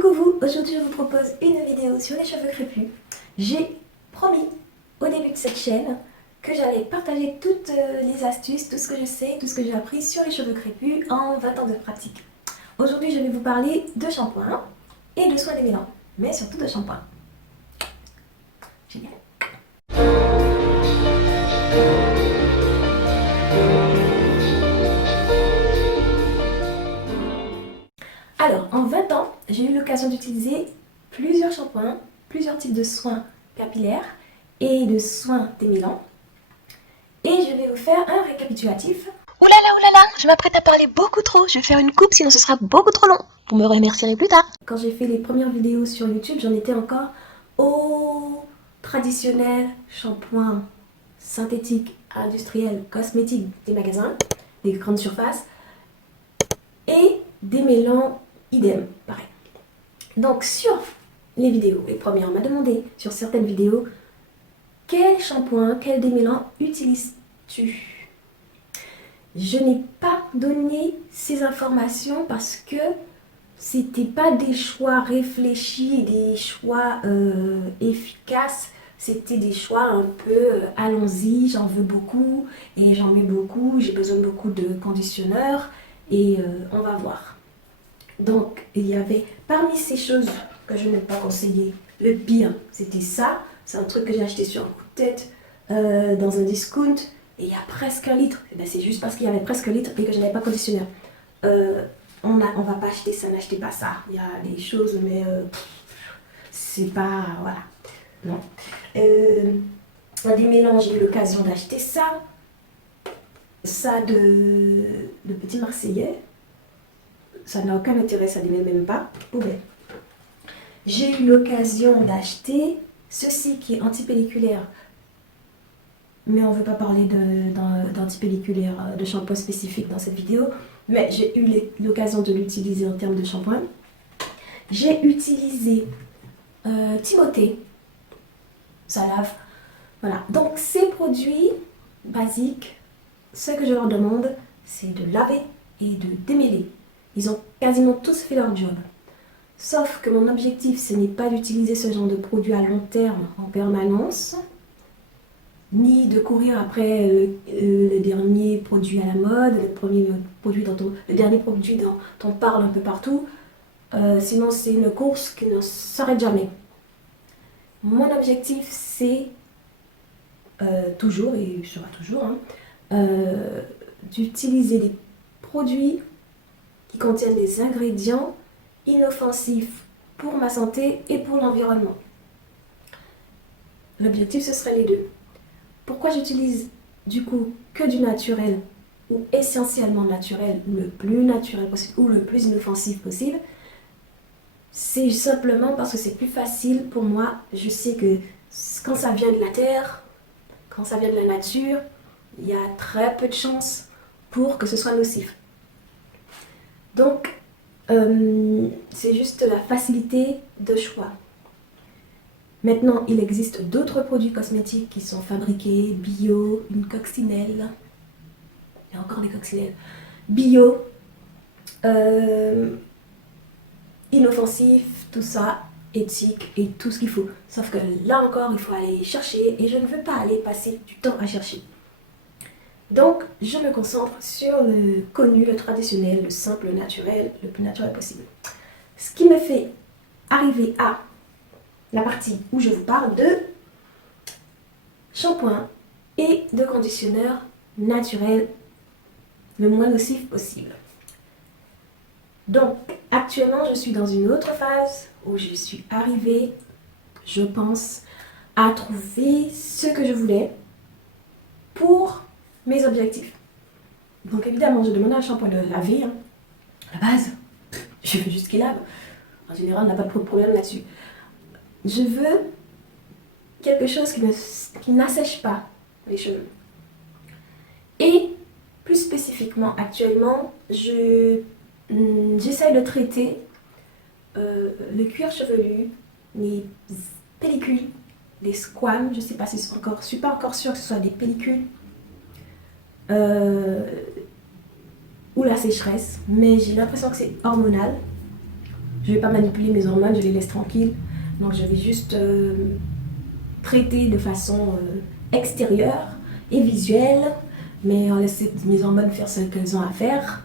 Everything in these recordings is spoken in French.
Coucou vous, aujourd'hui je vous propose une vidéo sur les cheveux crépus. J'ai promis au début de cette chaîne que j'allais partager toutes les astuces, tout ce que je sais, tout ce que j'ai appris sur les cheveux crépus en 20 ans de pratique. Aujourd'hui je vais vous parler de shampoing et de soins démêlants, mais surtout de shampoing. Génial. Alors, en 20 ans, j'ai eu l'occasion d'utiliser plusieurs shampoings, plusieurs types de soins capillaires et de soins démêlants. Et je vais vous faire un récapitulatif. Oulala, je m'apprête à parler beaucoup trop. Je vais faire une coupe, sinon ce sera beaucoup trop long. Vous me remercierez plus tard. Quand j'ai fait les premières vidéos sur YouTube, j'en étais encore au traditionnel shampoing synthétique, industriel, cosmétique des magasins, des grandes surfaces, et démêlants idem, pareil. Donc sur les vidéos, les premières, on m'a demandé sur certaines vidéos, quel shampoing, quel démêlant utilises-tu? Je n'ai pas donné ces informations parce que c'était pas des choix réfléchis, des choix efficaces. C'était des choix un peu allons-y, j'en veux beaucoup et j'en mets beaucoup, j'ai besoin de beaucoup de conditionneurs et on va voir. Donc il y avait parmi ces choses que je n'ai pas conseillé, le pire c'était ça. C'est un truc que j'ai acheté sur un coup de tête dans un discount et il y a presque 1 litre. Et ben, c'est juste parce qu'il y avait presque 1 litre et que je n'avais pas de conditionneur. On va pas acheter ça, n'achetez pas ça. Il y a des choses, mais c'est pas. Voilà. Non. Un démêlant, j'ai eu l'occasion d'acheter ça. Ça de Petit Marseillais. Ça n'a aucun intérêt, ça ne démêle même pas. Poubelle. J'ai eu l'occasion d'acheter ceci qui est antipelliculaire. Mais on ne veut pas parler d'antipelliculaire, de shampoing spécifique dans cette vidéo. Mais j'ai eu l'occasion de l'utiliser en termes de shampoing. J'ai utilisé Timothée. Ça lave. Voilà. Donc ces produits basiques, ce que je leur demande, c'est de laver et de démêler. Ils ont quasiment tous fait leur job. Sauf que mon objectif, ce n'est pas d'utiliser ce genre de produit à long terme en permanence, ni de courir après le dernier produit à la mode, le dernier produit dont on parle un peu partout. Sinon, c'est une course qui ne s'arrête jamais. Mon objectif, c'est toujours, et sera toujours, d'utiliser des produits qui contiennent des ingrédients inoffensifs pour ma santé et pour l'environnement. L'objectif, ce serait les deux. Pourquoi j'utilise du coup que du naturel ou essentiellement naturel, ou le plus naturel possible, ou le plus inoffensif possible? C'est simplement parce que c'est plus facile pour moi. Je sais que quand ça vient de la terre, quand ça vient de la nature, il y a très peu de chances pour que ce soit nocif. Donc, c'est juste la facilité de choix. Maintenant, il existe d'autres produits cosmétiques qui sont fabriqués bio, une coccinelle, il y a encore des coccinelles, bio, inoffensif, tout ça, éthique et tout ce qu'il faut. Sauf que là encore, il faut aller chercher et je ne veux pas aller passer du temps à chercher. Donc, je me concentre sur le connu, le traditionnel, le simple, le naturel, le plus naturel possible. Ce qui me fait arriver à la partie où je vous parle de shampoing et de conditionneur naturel le moins nocif possible. Donc, actuellement, je suis dans une autre phase où je suis arrivée, je pense, à trouver ce que je voulais pour mes objectifs. Donc, évidemment, je demande à un shampoing de laver, à la base. Je veux juste qu'il lave. En général, on n'a pas de problème là-dessus. Je veux quelque chose qui n'assèche pas les cheveux. Et plus spécifiquement, actuellement, j'essaye de traiter le cuir chevelu, les pellicules, les squames. Je ne sais pas si je suis pas encore sûre que ce soit des pellicules ou la sécheresse, mais j'ai l'impression que c'est hormonal. Je vais pas manipuler mes hormones, je les laisse tranquilles. Donc je vais juste traiter de façon extérieure et visuelle, mais laisser mes hormones faire ce qu'elles ont à faire.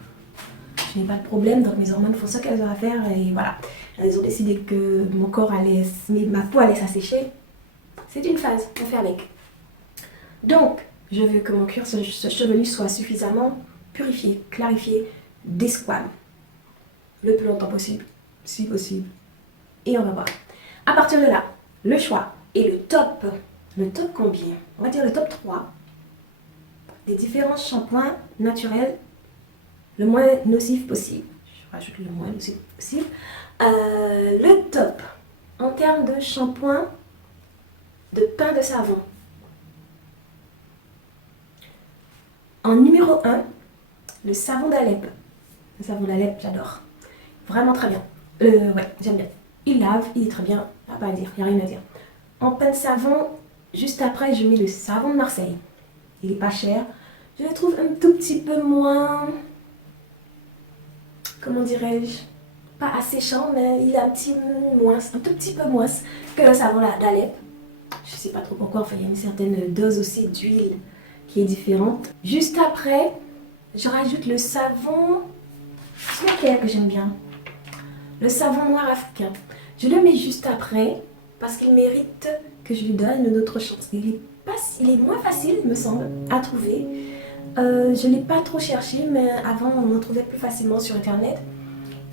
Je n'ai pas de problème, donc mes hormones font ce qu'elles ont à faire et voilà. Elles ont décidé que mon corps allait, ma peau allait s'assécher. C'est une phase, on fait avec. Donc, je veux que mon cuir chevelu soit suffisamment purifié, clarifié, desquame le plus longtemps possible, si possible. Et on va voir. À partir de là, le choix et le top combien? On va dire le top 3 des différents shampoings naturels le moins nocif possible. Je rajoute le moins nocif possible. Le top en termes de shampoing de pain de savon. En numéro 1, le savon d'Alep. Le savon d'Alep, j'adore. Vraiment très bien. Ouais, j'aime bien. Il lave, il est très bien. Ah, pas à dire, il n'y a rien à dire. En pain de savon, juste après, je mets le savon de Marseille. Il est pas cher. Je le trouve un tout petit peu moins... Comment dirais-je? Pas asséchant, mais il est un tout petit peu moins que le savon d'Alep. Je sais pas trop pourquoi, enfin, il y a une certaine dose aussi d'huile qui est différente. Juste après, je rajoute le savon... C'est lequel que j'aime bien? Le savon noir africain. Je le mets juste après parce qu'il mérite que je lui donne une autre chance. Il est moins facile, me semble, à trouver. Je ne l'ai pas trop cherché, mais avant on en trouvait plus facilement sur internet.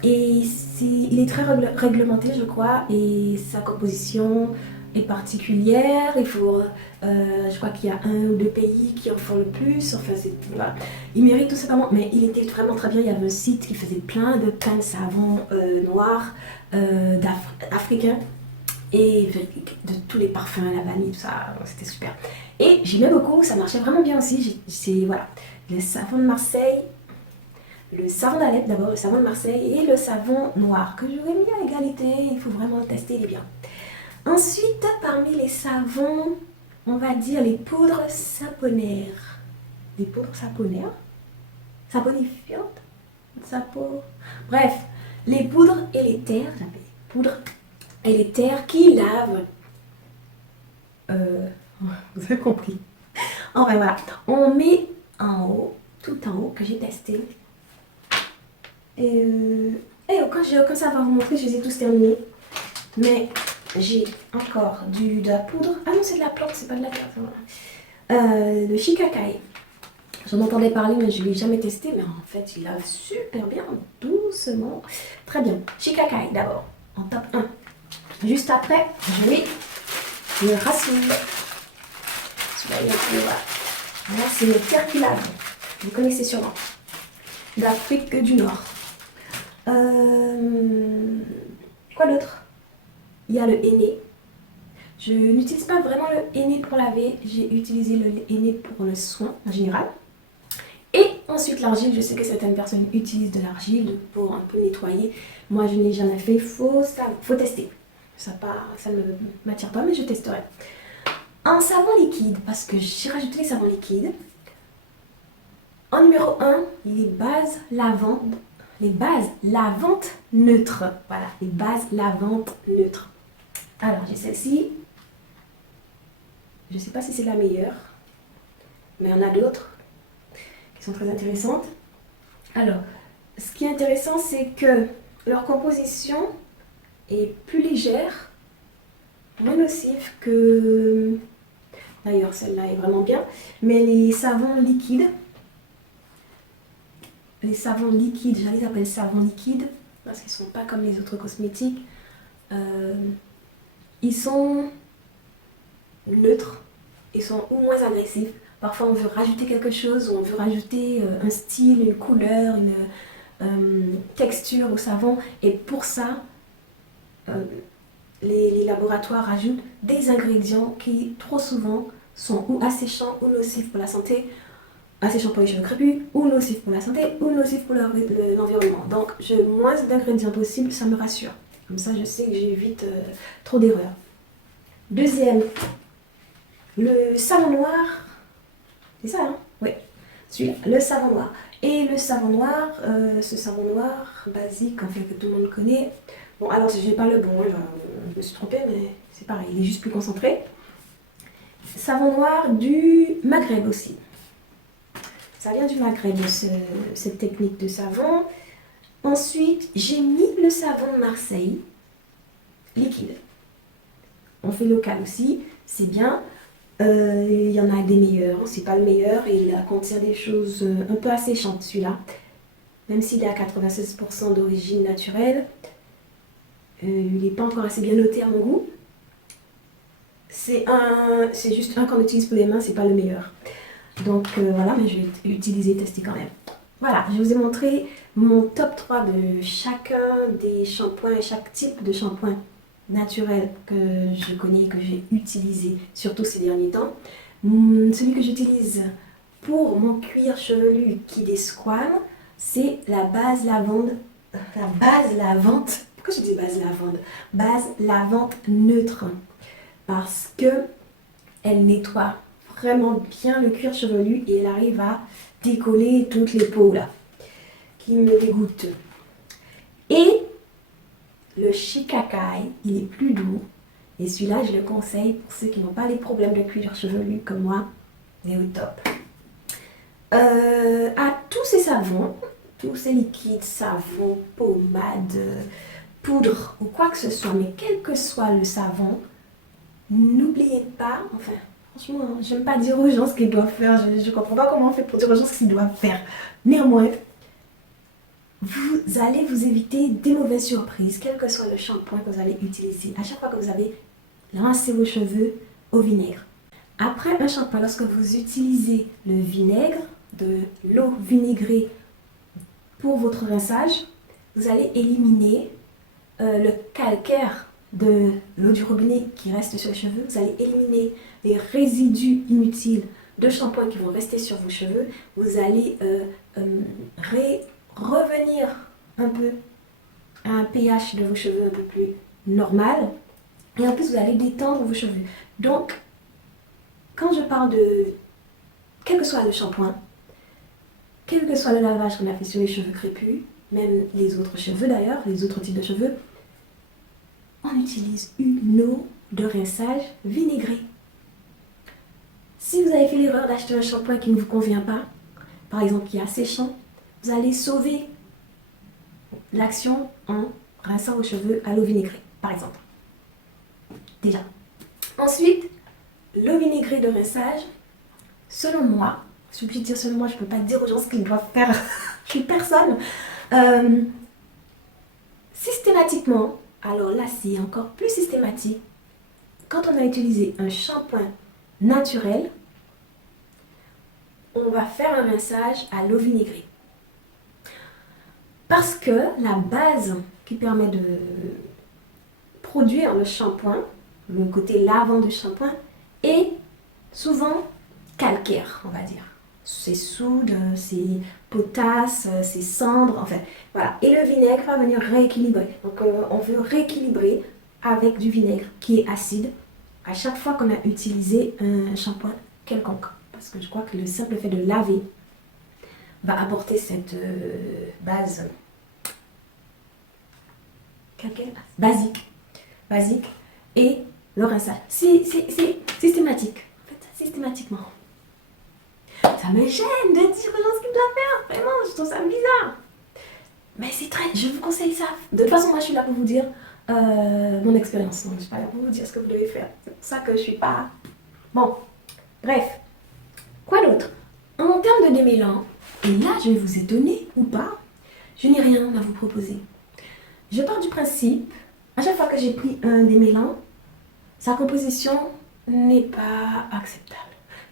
Et il est très réglementé, je crois, et sa composition est particulière. Je crois qu'il y a 1 ou 2 pays qui en font le plus. Enfin, voilà. Il mérite tout simplement, mais il était vraiment très bien. Il y avait un site qui faisait plein de pains de savon noirs africains et de tous les parfums, la vanille, tout ça. C'était super. Et j'aimais beaucoup, ça marchait vraiment bien aussi. Voilà, le savon de Marseille. Le savon d'Alep d'abord, le savon de Marseille et le savon noir que j'aurais mis à égalité, il faut vraiment le tester, il est bien. Ensuite, parmi les savons, on va dire les poudres saponaires. Les poudres saponaires? Saponifiantes? Bref, les poudres élétères, j'appelle les poudres élétères qui lavent. Vous avez compris. Enfin voilà, on met en haut, tout en haut que j'ai testé. Et quand ça va vous montrer, je les ai tous terminés. Mais j'ai encore de la poudre. Ah non, c'est de la plante, c'est pas de la plante. Voilà. Le Shikakai. J'en entendais parler, mais je ne l'ai jamais testé. Mais en fait, il lave super bien, doucement. Très bien. Shikakai d'abord, en top 1. Juste après, je mets le Rasoul. Celui-là, il est plus voilà. Là, c'est le terre qui lave. Vous connaissez sûrement. D'Afrique du Nord. Quoi d'autre? Il y a le henné. Je n'utilise pas vraiment le henné pour laver. J'ai utilisé le henné pour le soin en général. Et ensuite l'argile. Je sais que certaines personnes utilisent de l'argile pour un peu nettoyer. Moi, je n'ai jamais fait. Faut tester. Ça ne m'attire pas, mais je testerai. Un savon liquide, parce que j'ai rajouté les savons liquides. En numéro 1, les bases lavantes. Les bases lavantes neutres. Voilà, les bases lavantes neutres. Alors, j'ai celle-ci. Je ne sais pas si c'est la meilleure, mais il y en a d'autres qui sont très intéressantes. Alors, ce qui est intéressant, c'est que leur composition est plus légère, moins nocive que... D'ailleurs, celle-là est vraiment bien. Mais les savons liquides, je les appelle savons liquides parce qu'ils ne sont pas comme les autres cosmétiques. Ils sont neutres, ils sont ou moins agressifs. Parfois on veut rajouter quelque chose, ou on veut rajouter un style, une couleur, une texture au savon. Et pour ça, les laboratoires rajoutent des ingrédients qui trop souvent sont ou asséchants ou nocifs pour la santé. Asséchant pour les cheveux crépus, ou nocif pour la santé, ou nocif pour l'environnement. Donc, moins d'ingrédients possibles, ça me rassure. Comme ça, je sais que j'évite trop d'erreurs. Deuxième, le savon noir. C'est ça, hein? Oui, celui-là, le savon noir. Et le savon noir, ce savon noir basique, en fait, que tout le monde connaît, Bon, alors j'ai pas le bon, je me suis trompée, mais c'est pareil, il est juste plus concentré. Savon noir du Maghreb aussi. Ça vient du Maghreb, cette technique de savon. Ensuite, j'ai mis le savon de Marseille, liquide. On fait local aussi, c'est bien. Il y en a des meilleurs, c'est pas le meilleur. Il contient des choses un peu asséchantes celui-là. Même s'il est à 96% d'origine naturelle. Il n'est pas encore assez bien noté à mon goût. C'est juste un qu'on utilise pour les mains, c'est pas le meilleur. Donc voilà, mais je vais utiliser, tester quand même. Voilà, je vous ai montré mon top 3 de chacun des shampoings et chaque type de shampoing naturel que je connais et que j'ai utilisé, surtout ces derniers temps. Celui que j'utilise pour mon cuir chevelu qui desquame, c'est la base lavande. La base lavande. Pourquoi je dis base lavande? Base lavande neutre. Parce que elle nettoie vraiment bien le cuir chevelu et elle arrive à décoller toutes les peaux là qui me dégoûtent. Et le Shikakai, il est plus doux et celui-là je le conseille pour ceux qui n'ont pas les problèmes de cuir chevelu comme moi. Il est au top. À tous ces savons, tous ces liquides, savons, pommades, poudre ou quoi que ce soit, mais quel que soit le savon, n'oubliez pas, enfin, franchement, j'aime pas dire aux gens ce qu'ils doivent faire. Je comprends pas comment on fait pour dire aux gens ce qu'ils doivent faire. Néanmoins, vous allez vous éviter des mauvaises surprises, quel que soit le shampoing que vous allez utiliser. À chaque fois que vous avez rincé vos cheveux au vinaigre. Après un shampoing, lorsque vous utilisez le vinaigre, de l'eau vinaigrée pour votre rinçage, vous allez éliminer le calcaire de l'eau du robinet qui reste sur les cheveux. Vous allez éliminer les résidus inutiles de shampoing qui vont rester sur vos cheveux. Vous allez revenir un peu à un pH de vos cheveux un peu plus normal. Et en plus, vous allez détendre vos cheveux. Donc, quand je parle de quel que soit le shampoing, quel que soit le lavage qu'on a fait sur les cheveux crépus, même les autres cheveux d'ailleurs, les autres types de cheveux, on utilise une eau de rinçage vinaigrée. Si vous avez fait l'erreur d'acheter un shampoing qui ne vous convient pas, par exemple qui est asséchant, vous allez sauver l'action en rinçant vos cheveux à l'eau vinaigrée, par exemple. Déjà. Ensuite, l'eau vinaigrée de rinçage, selon moi, je suis obligée de dire selon moi, je ne peux pas dire aux gens ce qu'ils doivent faire, je suis personne. Systématiquement, alors là c'est encore plus systématique, quand on a utilisé un shampoing naturel, on va faire un rinçage à l'eau vinaigrée. Parce que la base qui permet de produire le shampoing, le côté lavant du shampoing, est souvent calcaire, on va dire. C'est soude, c'est potasse, c'est cendre, enfin voilà. Et le vinaigre va venir rééquilibrer. Donc on veut rééquilibrer avec du vinaigre qui est acide à chaque fois qu'on a utilisé un shampoing quelconque. Parce que je crois que le simple fait de laver va apporter cette base basique et le rinçage. C'est systématique. En fait, systématiquement. Ça me gêne de dire aux gens ce qu'ils doivent faire. Vraiment, je trouve ça bizarre. Mais c'est très... Je vous conseille ça. De toute façon, moi, je suis là pour vous dire mon expérience. Donc, je suis pas là pour vous dire ce que vous devez faire. C'est pour ça que je suis pas... Bon, bref. Quoi d'autre? En termes de démêlant, et là, je vais vous étonner ou pas, je n'ai rien à vous proposer. Je pars du principe, à chaque fois que j'ai pris un démêlant, sa composition n'est pas acceptable.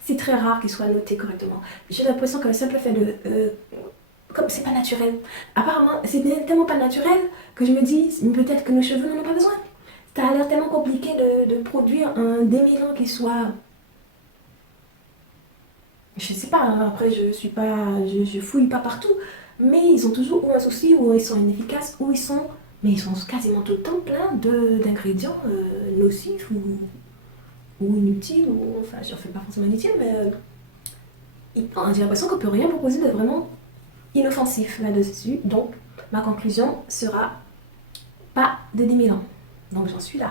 C'est très rare qu'il soit noté correctement. J'ai l'impression que le simple fait de... comme c'est pas naturel. Apparemment, c'est tellement pas naturel que je me dis, peut-être que nos cheveux n'en ont pas besoin. Ça a l'air tellement compliqué de produire un démêlant qui soit... Je sais pas, hein, après je fouille pas partout. Mais ils ont toujours ou un souci, ou ils sont inefficaces, ou ils sont... Mais ils sont quasiment tout le temps pleins d'ingrédients nocifs ou inutiles, ou enfin je ne fais pas forcément inutile, mais j'ai l'impression qu'on ne peut rien proposer de vraiment inoffensif là-dessus. Donc ma conclusion sera pas de démêlant. Donc j'en suis là.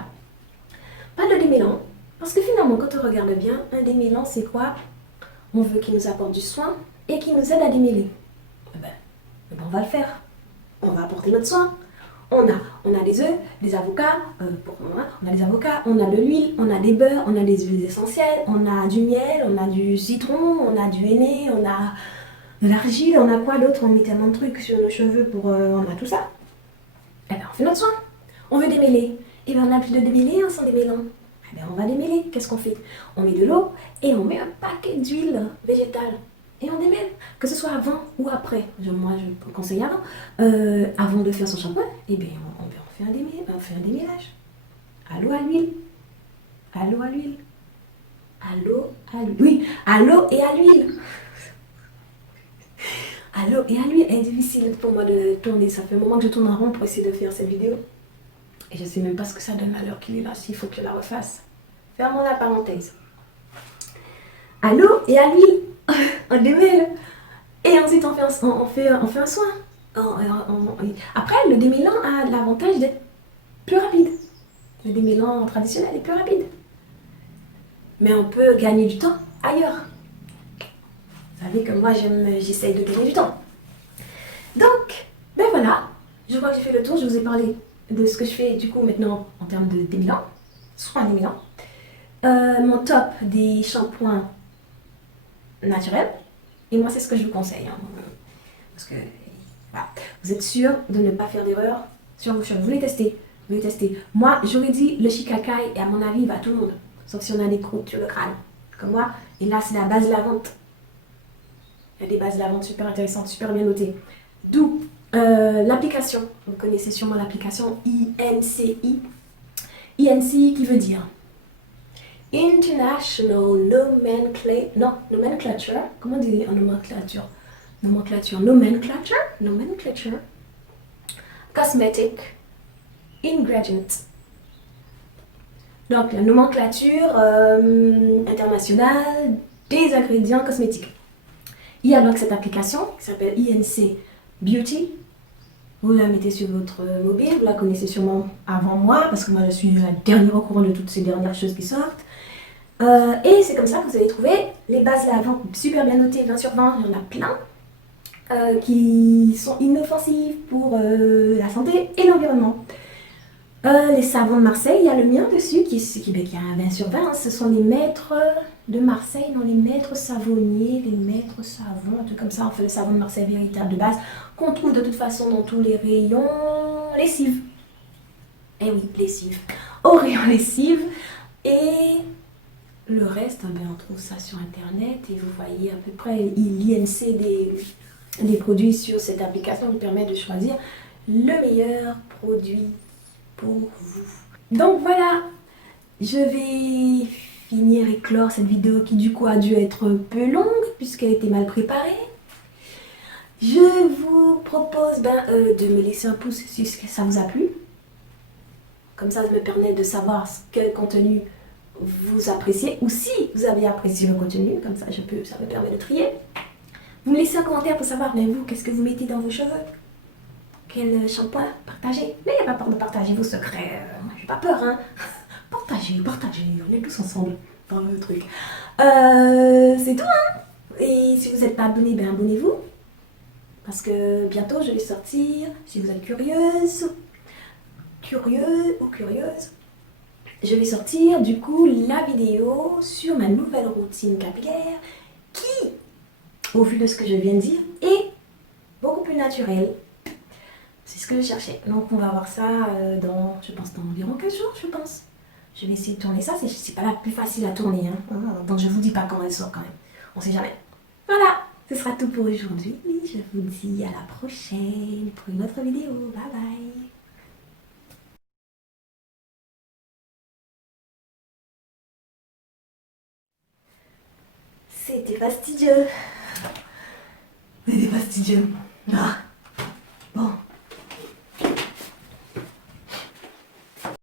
Pas de démêlant, parce que finalement, quand on regarde bien, un démêlant, c'est quoi? On veut qu'il nous apporte du soin et qu'il nous aide à démêler. On va le faire. On va apporter notre soin. On a des œufs, des avocats, on a des avocats, on a de l'huile, on a des beurres, on a des huiles essentielles, on a du miel, on a du citron, on a du henné, on a de l'argile, on a quoi d'autre? On met tellement de trucs sur nos cheveux on a tout ça. Eh bien, on fait notre soin. On veut démêler. Eh bien, on n'a plus de démêler sans démêlant. Eh bien, on va démêler. Qu'est-ce qu'on fait? On met de l'eau et on met un paquet d'huile végétale. Et on démêle, que ce soit avant ou après. Moi, je conseille avant. Avant de faire son shampoing, eh bien, on fait un démêlage. À l'eau, à l'huile. À l'eau, à l'huile. À l'eau, à l'huile. Oui, à l'eau et à l'huile. À l'eau et à l'huile. C'est difficile pour moi de tourner. Ça fait un moment que je tourne en rond pour essayer de faire cette vidéo. Et je ne sais même pas ce que ça donne à l'heure qu'il est là, s'il faut que je la refasse. Fermons la parenthèse. À l'eau et à l'huile. On démêle. Et ensuite, on fait un soin. Après, le démêlant a l'avantage d'être plus rapide. Le démêlant traditionnel est plus rapide. Mais on peut gagner du temps ailleurs. Vous savez que moi, j'essaye de gagner du temps. Donc, ben voilà. Je crois que j'ai fait le tour. Je vous ai parlé de ce que je fais du coup maintenant en termes de démêlant. Soin démêlant. Mon top des shampoings naturels. Et moi, c'est ce que je vous conseille. Parce que voilà, vous êtes sûr de ne pas faire d'erreur sur vos cheveux. Vous les testez. Moi, j'aurais dit le Shikai et à mon avis, il va à tout le monde. Sauf si on a des croûtes sur le crâne. Comme moi. Et là, c'est la base lavande. Il y a des bases lavantes super intéressantes, super bien notées. D'où l'application. Vous connaissez sûrement l'application INCI. INCI qui veut dire International Nomenclature. Comment dire nomenclature? Nomenclature. Cosmetic Ingredients. Donc la nomenclature internationale des ingrédients cosmétiques. Il y a donc cette application qui s'appelle INC Beauty. Vous la mettez sur votre mobile, vous la connaissez sûrement avant moi, parce que moi je suis la dernière au courant de toutes ces dernières choses qui sortent. Et c'est comme ça que vous allez trouver les bases lavantes super bien notées, 20 sur 20, il y en a plein, qui sont inoffensives pour la santé et l'environnement. Les savons de Marseille, il y a le mien dessus qui a 20 sur 20, hein. Ce sont les maîtres de Marseille, non, les maîtres savonniers, les maîtres savons, un truc comme ça. On fait le savon de Marseille véritable de base, qu'on trouve de toute façon dans tous les rayons lessive. Eh oui, lessive. Au rayon lessive. Et le reste, on trouve ça sur internet et vous voyez à peu près l'INC des produits sur cette application qui permet de choisir le meilleur produit pour vous. Donc voilà, je vais finir et clore cette vidéo qui du coup a dû être un peu longue puisqu'elle était mal préparée. Je vous propose de me laisser un pouce si ça vous a plu. Comme ça me permet de savoir quel contenu vous appréciez ou si vous avez apprécié le contenu, comme ça ça me permet de trier. Vous me laissez un commentaire pour savoir, mais vous, qu'est-ce que vous mettez dans vos cheveux? Quel shampoing partagez? Mais il n'y a pas peur de partager vos secrets. Moi, j'ai pas peur, hein. Partagez, on est tous ensemble dans le truc. C'est tout, hein. Et si vous n'êtes pas abonné, abonnez-vous. Parce que bientôt, je vais sortir, si vous êtes curieux ou curieuse, je vais sortir du coup la vidéo sur ma nouvelle routine capillaire qui, au vu de ce que je viens de dire, est beaucoup plus naturelle. C'est ce que je cherchais. Donc on va voir ça dans environ 15 jours, je pense. Je vais essayer de tourner ça. C'est pas la plus facile à tourner. Hein. Donc je vous dis pas quand elle sort quand même. On sait jamais. Voilà, ce sera tout pour aujourd'hui. Je vous dis à la prochaine pour une autre vidéo. Bye bye. C'était fastidieux. Ah. Bon.